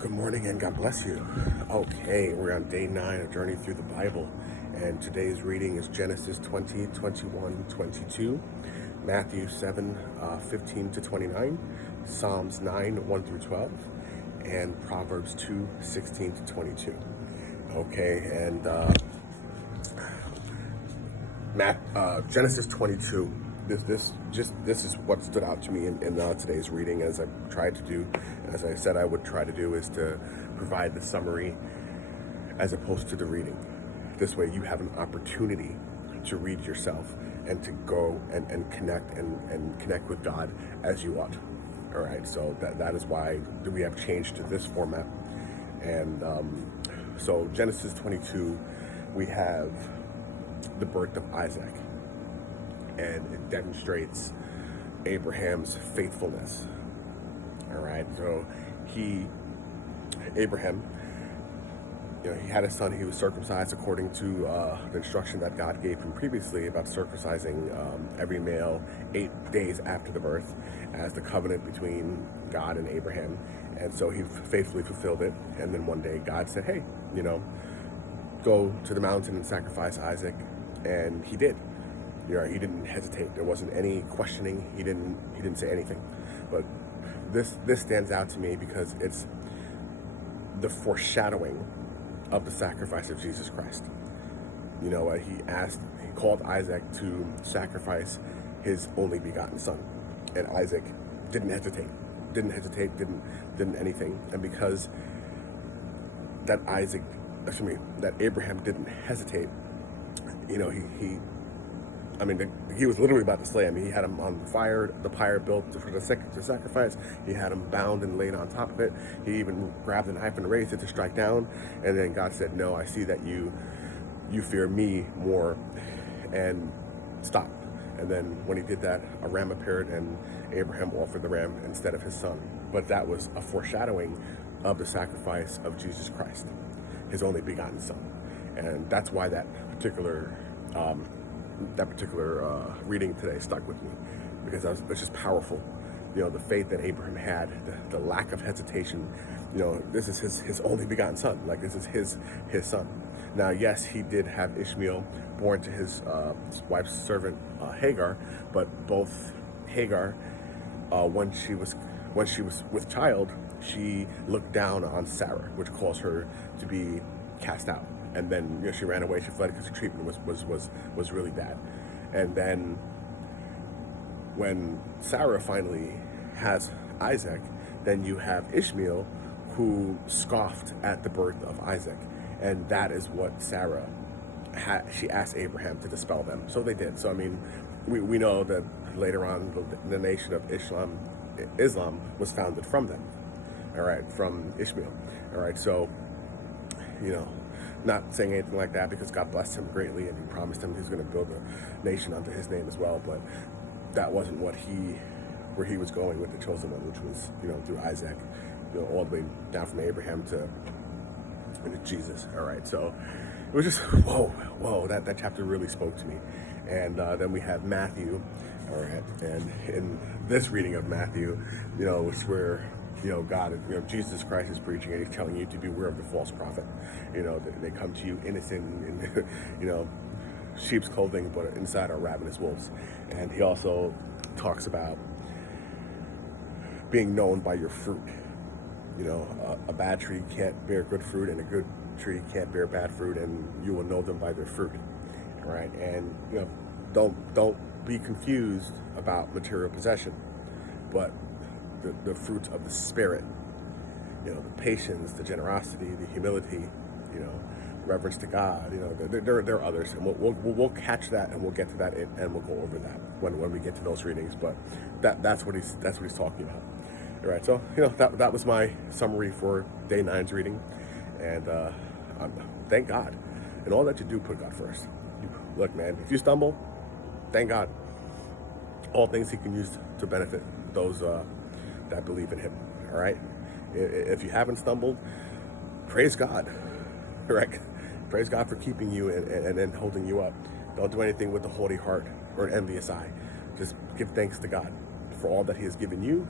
Good morning and God bless you. Okay, we're on day 9 of Journey Through the Bible, and today's reading is Genesis 20, 21, 22, Matthew 7, 15 to 29, Psalms 9, 1 through 12, and Proverbs 2, 16 to 22. Okay, and Genesis 22. This is what stood out to me in today's reading, as I said I would try to do, is to provide the summary as opposed to the reading. This way you have an opportunity to read yourself and to go and connect with God as you ought. All right, so that is why we have changed to this format. And so Genesis 22, we have the birth of Isaac, and it demonstrates Abraham's faithfulness. All right, so Abraham, he had a son. He was circumcised according to the instruction that God gave him previously about circumcising every male 8 days after the birth, as the covenant between God and Abraham. And so he faithfully fulfilled it. And then one day God said, hey, go to the mountain and sacrifice Isaac. And he did. He didn't hesitate. There wasn't any questioning. He didn't say anything. But this stands out to me because it's the foreshadowing of the sacrifice of Jesus Christ. He called Isaac to sacrifice his only begotten son, and Isaac didn't hesitate, didn't anything. And because that Abraham didn't hesitate, he was literally about to slay him. He had him on the pyre built for the sacrifice. He had him bound and laid on top of it. He even grabbed a knife and raised it to strike down. And then God said, no, I see that you fear me more, and stop. And then when he did that, a ram appeared, and Abraham offered the ram instead of his son. But that was a foreshadowing of the sacrifice of Jesus Christ, his only begotten son. And that's why that particular reading today stuck with me, because it's just powerful. The faith that Abraham had, the lack of hesitation. This is his only begotten son. Like, this is his son. Now, yes, he did have Ishmael born to his wife's servant Hagar, but both Hagar, when she was with child, she looked down on Sarah, which caused her to be cast out. And then she ran away. She fled because the treatment was really bad. And then when Sarah finally has Isaac, then you have Ishmael, who scoffed at the birth of Isaac. And that is what Sarah had. She asked Abraham to dispel them. So they did. So, we know that later on the nation of Islam was founded from them. All right, from Ishmael. All right, so, not saying anything like that, because God blessed him greatly and he promised him he was going to build a nation unto his name as well. But that wasn't where he was going with the chosen one, which was, through Isaac, all the way down from Abraham to Jesus. All right, so it was just, whoa, that chapter really spoke to me. And then we have Matthew. All right, and in this reading of Matthew, it's where God, Jesus Christ is preaching, and he's telling you to beware of the false prophet. They come to you innocent in, sheep's clothing, but inside are ravenous wolves. And he also talks about being known by your fruit. A bad tree can't bear good fruit, and a good tree can't bear bad fruit, and you will know them by their fruit. All right, and don't be confused about material possession, but the fruits of the Spirit, the patience, the generosity, the humility, reverence to God. There are others, and we'll catch that, and we'll get to that, and we'll go over that when we get to those readings. But that's what he's talking about. All right, so that was my summary for day 9's reading, and thank God. And all that you do, put God first. Look, man, if you stumble, thank God. All things he can use to benefit those that believe in him. All right, if you haven't stumbled, praise God. Correct. Praise God for keeping you and holding you up. Don't do anything with a haughty heart or an envious eye. Just give thanks to God for all that he has given you,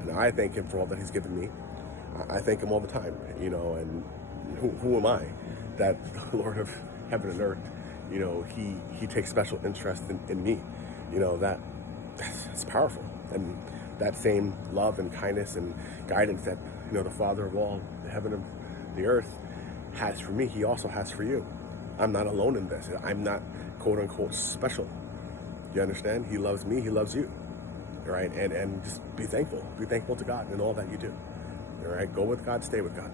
and I thank him for all that he's given me. I thank him all the time, and who am I that the Lord of heaven and earth, he takes special interest in me, that's powerful. And that same love and kindness and guidance that, the Father of all, the heaven and the earth has for me, he also has for you. I'm not alone in this. I'm not quote unquote special. You understand? He loves me, he loves you. All right, and just be thankful. Be thankful to God in all that you do. All right, go with God, stay with God.